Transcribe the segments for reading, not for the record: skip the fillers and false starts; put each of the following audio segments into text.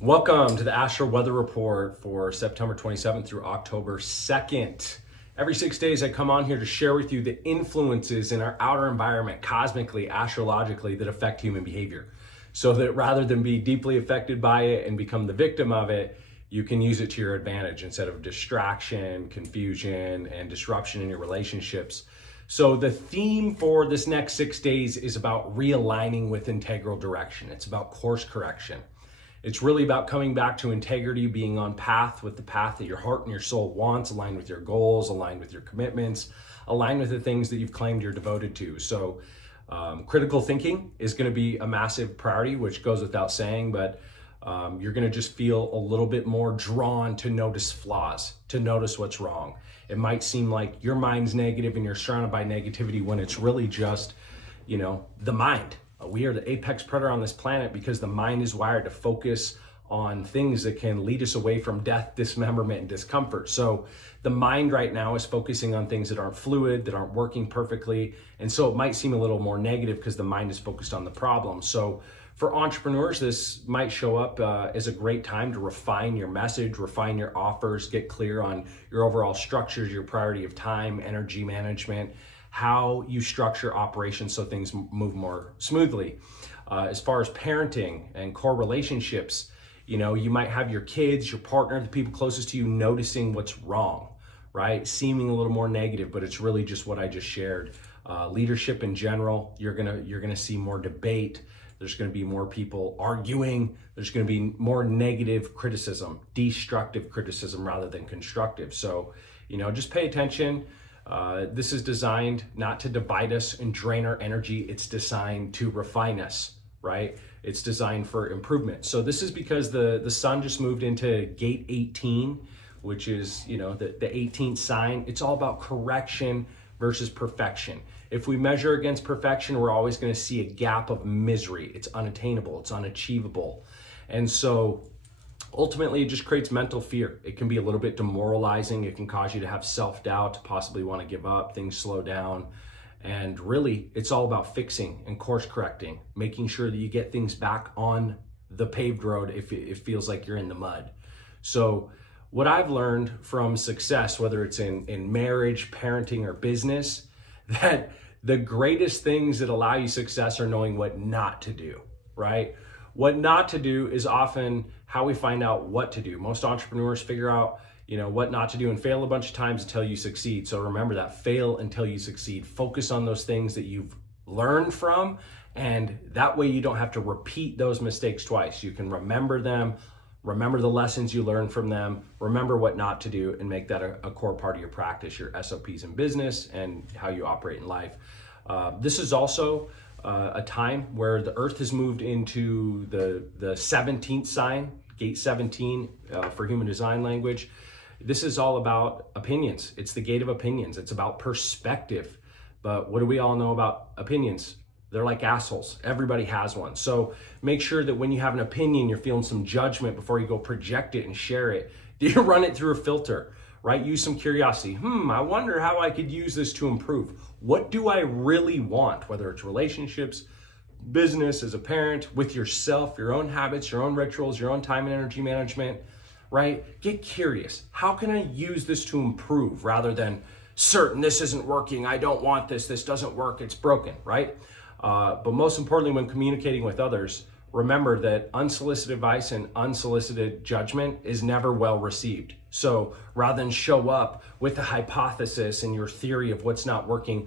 Welcome to the Astral weather report for September 27th through October 2nd. Every 6 days, I come on here to share with you the influences in our outer environment, cosmically, astrologically, that affect human behavior. So that rather than be deeply affected by it and become the victim of it, you can use it to your advantage instead of distraction, confusion, and disruption in your relationships. So the theme for this next 6 days is about realigning with integral direction. It's about course correction. It's really about coming back to integrity, being on path with the path that your heart and your soul wants, aligned with your goals, aligned with your commitments, aligned with the things that you've claimed you're devoted to. So critical thinking is going to be a massive priority, which goes without saying, but you're going to just feel a little bit more drawn to notice flaws, to notice what's wrong. It might seem like your mind's negative and you're surrounded by negativity when it's really just, the mind. We are the apex predator on this planet because the mind is wired to focus on things that can lead us away from death, dismemberment, and discomfort. So the mind right now is focusing on things that aren't fluid, that aren't working perfectly. And so it might seem a little more negative because the mind is focused on the problem. So for entrepreneurs, this might show up as a great time to refine your message, refine your offers, get clear on your overall structures, your priority of time, energy management, how you structure operations so things move more smoothly. As far as parenting and core relationships, you might have your kids, your partner, the people closest to you noticing what's wrong, right? Seeming a little more negative, but it's really just what I just shared. Leadership in general, you're gonna see more debate. There's gonna be more people arguing. There's gonna be more negative criticism, destructive criticism rather than constructive. So, just pay attention. This is designed not to divide us and drain our energy. It's designed to refine us, right? It's designed for improvement. So this is because the sun just moved into gate 18, which is, the 18th sign. It's all about correction versus perfection. If we measure against perfection, we're always going to see a gap of misery. It's unattainable. It's unachievable. And so ultimately, it just creates mental fear. It can be a little bit demoralizing. It can cause you to have self-doubt, to possibly want to give up, things slow down. And really, it's all about fixing and course correcting, making sure that you get things back on the paved road if it feels like you're in the mud. So what I've learned from success, whether it's in marriage, parenting, or business, that the greatest things that allow you success are knowing what not to do, right? What not to do is often how we find out what to do. Most entrepreneurs figure out, what not to do and fail a bunch of times until you succeed. So remember that, fail until you succeed. Focus on those things that you've learned from, and that way you don't have to repeat those mistakes twice. You can remember them, remember the lessons you learned from them, remember what not to do, and make that a core part of your practice, your SOPs in business and how you operate in life. This is also a time where the earth has moved into the 17th sign, gate 17 for human design language. This is all about opinions. It's the gate of opinions. It's about perspective. But what do we all know about opinions? They're like assholes. Everybody has one. So make sure that when you have an opinion, you're feeling some judgment before you go project it and share it. Do you run it through a filter, right? Use some curiosity. I wonder how I could use this to improve. What do I really want? Whether it's relationships, business, as a parent, with yourself, your own habits, your own rituals, your own time and energy management, right? Get curious. How can I use this to improve rather than certain this isn't working, I don't want this doesn't work, it's broken, right? But most importantly, when communicating with others, remember that unsolicited advice and unsolicited judgment is never well received. So rather than show up with a hypothesis and your theory of what's not working,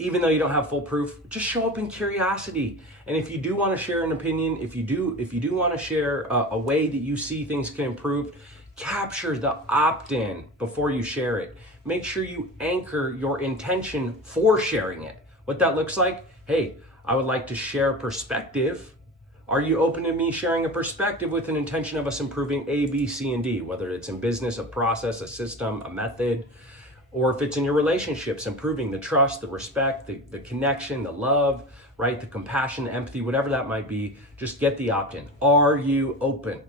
even though you don't have full proof, just show up in curiosity. And if you do want to share an opinion, if you do want to share a way that you see things can improve, capture the opt-in before you share it. Make sure you anchor your intention for sharing it. What that looks like, hey, I would like to share a perspective. Are you open to me sharing a perspective with an intention of us improving A, B, C, and D, whether it's in business, a process, a system, a method, or if it's in your relationships, improving the trust, the respect, the connection, the love, right? The compassion, the empathy, whatever that might be, just get the opt-in. Are you open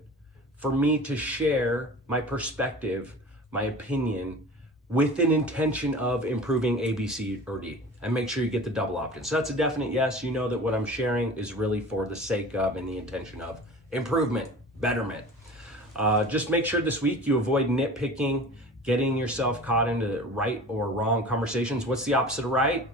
for me to share my perspective, my opinion, with an intention of improving A, B, C, or D? And make sure you get the double opt-in. So that's a definite yes. You know that what I'm sharing is really for the sake of and the intention of improvement. betterment. Just make sure this week you avoid nitpicking, getting yourself caught into right or wrong conversations. What's the opposite of right?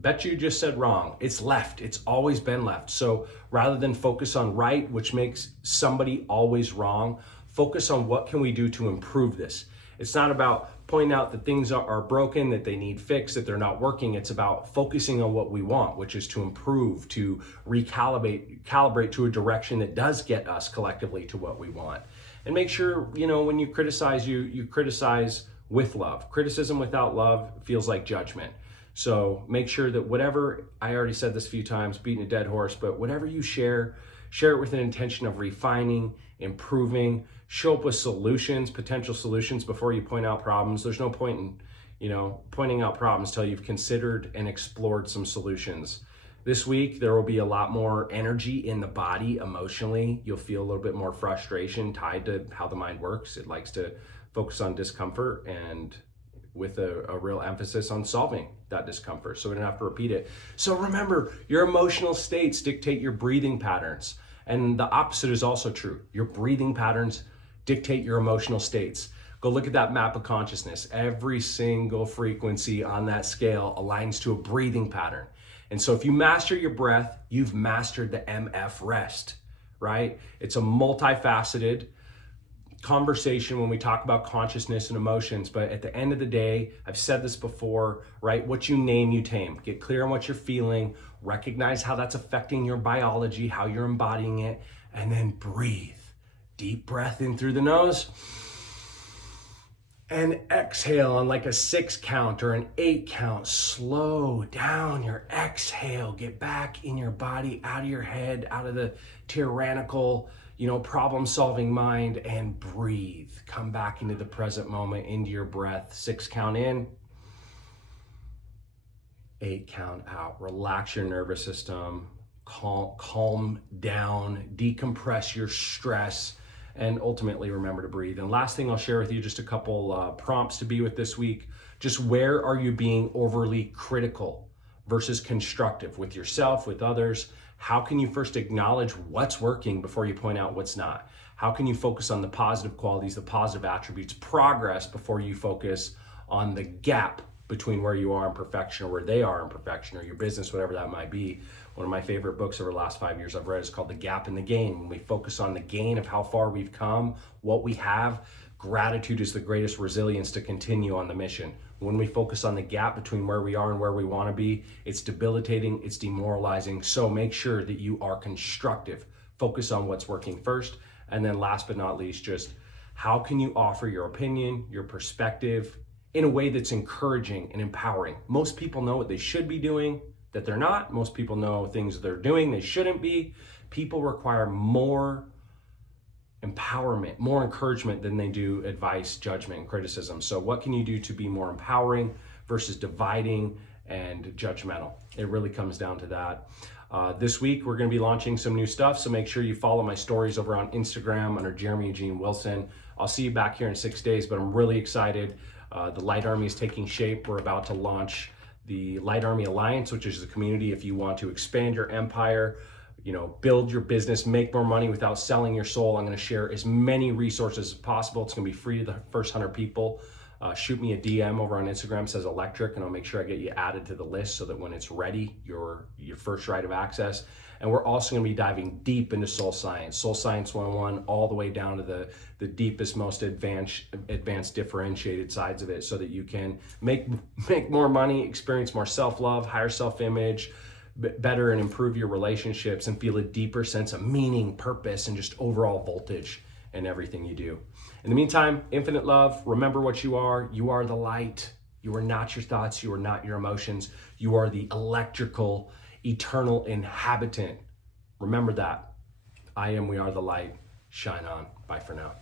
Bet you just said wrong. It's left. It's always been left. So rather than focus on right, which makes somebody always wrong, focus on what can we do to improve this. It's not about pointing out that things are broken, that they need fixed, that they're not working. It's about focusing on what we want, which is to improve, to calibrate to a direction that does get us collectively to what we want. And make sure, when you criticize, you criticize with love. Criticism without love feels like judgment. So make sure that whatever, I already said this a few times, beating a dead horse, but whatever you share it with an intention of refining, improving, show up with solutions, potential solutions before you point out problems. There's no point in, pointing out problems till you've considered and explored some solutions. This week, there will be a lot more energy in the body emotionally. You'll feel a little bit more frustration tied to how the mind works. It likes to focus on discomfort and with a real emphasis on solving that discomfort so we don't have to repeat it. So remember, your emotional states dictate your breathing patterns. And the opposite is also true. Your breathing patterns dictate your emotional states. Go look at that map of consciousness. Every single frequency on that scale aligns to a breathing pattern. And so if you master your breath, you've mastered the MF rest, right? It's a multifaceted conversation when we talk about consciousness and emotions, but at the end of the day, I've said this before, right? What you name, you tame. Get clear on what you're feeling, recognize how that's affecting your biology, how you're embodying it, and then breathe. Deep breath in through the nose and exhale on like a 6 count or an 8 count. Slow down your exhale. Get back in your body, out of your head, out of the tyrannical, problem-solving mind, and breathe. Come back into the present moment, into your breath. 6 count in, 8 count out. Relax your nervous system, calm down, decompress your stress, and ultimately remember to breathe. And last thing I'll share with you, just a couple prompts to be with this week. Just where are you being overly critical versus constructive with yourself, with others? How can you first acknowledge what's working before you point out what's not? How can you focus on the positive qualities, the positive attributes, progress before you focus on the gap between where you are in perfection or where they are in perfection or your business, whatever that might be? One of my favorite books over the last 5 years I've read is called The Gap and the Gain. When we focus on the gain of how far we've come, what we have, gratitude is the greatest resilience to continue on the mission. When we focus on the gap between where we are and where we want to be, it's debilitating, it's demoralizing. So make sure that you are constructive. Focus on what's working first. And then last but not least, just how can you offer your opinion, your perspective in a way that's encouraging and empowering? Most people know what they should be doing, that they're not. Most people know things they're doing they shouldn't be. People require more empowerment, more encouragement than they do advice, judgment, and criticism. So what can you do to be more empowering versus dividing and judgmental? It really comes down to that. This week, we're going to be launching some new stuff, so make sure you follow my stories over on Instagram under Jeremy Eugene Wilson. I'll see you back here in 6 days, but I'm really excited. The Light Army is taking shape. We're about to launch the Light Army Alliance, which is the community if you want to expand your empire, build your business, make more money without selling your soul. I'm going to share as many resources as possible. It's going to be free to the first 100 people. Shoot me a DM over on Instagram, says electric, and I'll make sure I get you added to the list so that when it's ready, you're your first right of access. And we're also going to be diving deep into Soul Science 101, all the way down to the deepest, most advanced differentiated sides of it so that you can make more money, experience more self-love, higher self-image, better and improve your relationships, and feel a deeper sense of meaning, purpose, and just overall voltage in everything you do. In the meantime, infinite love. Remember what you are. You are the light. You are not your thoughts. You are not your emotions. You are the electrical, eternal inhabitant. Remember that. I am, we are the light. Shine on. Bye for now.